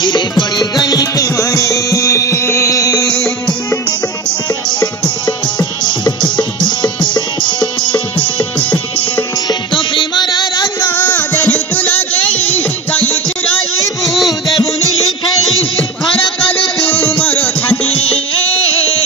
धीरे पड़ी गई प्रेमरे तो प्रेमर रंग देलु तू लगेई जाई चुराई बुदे बुनी लिखेई घर कलु तू मोर छाती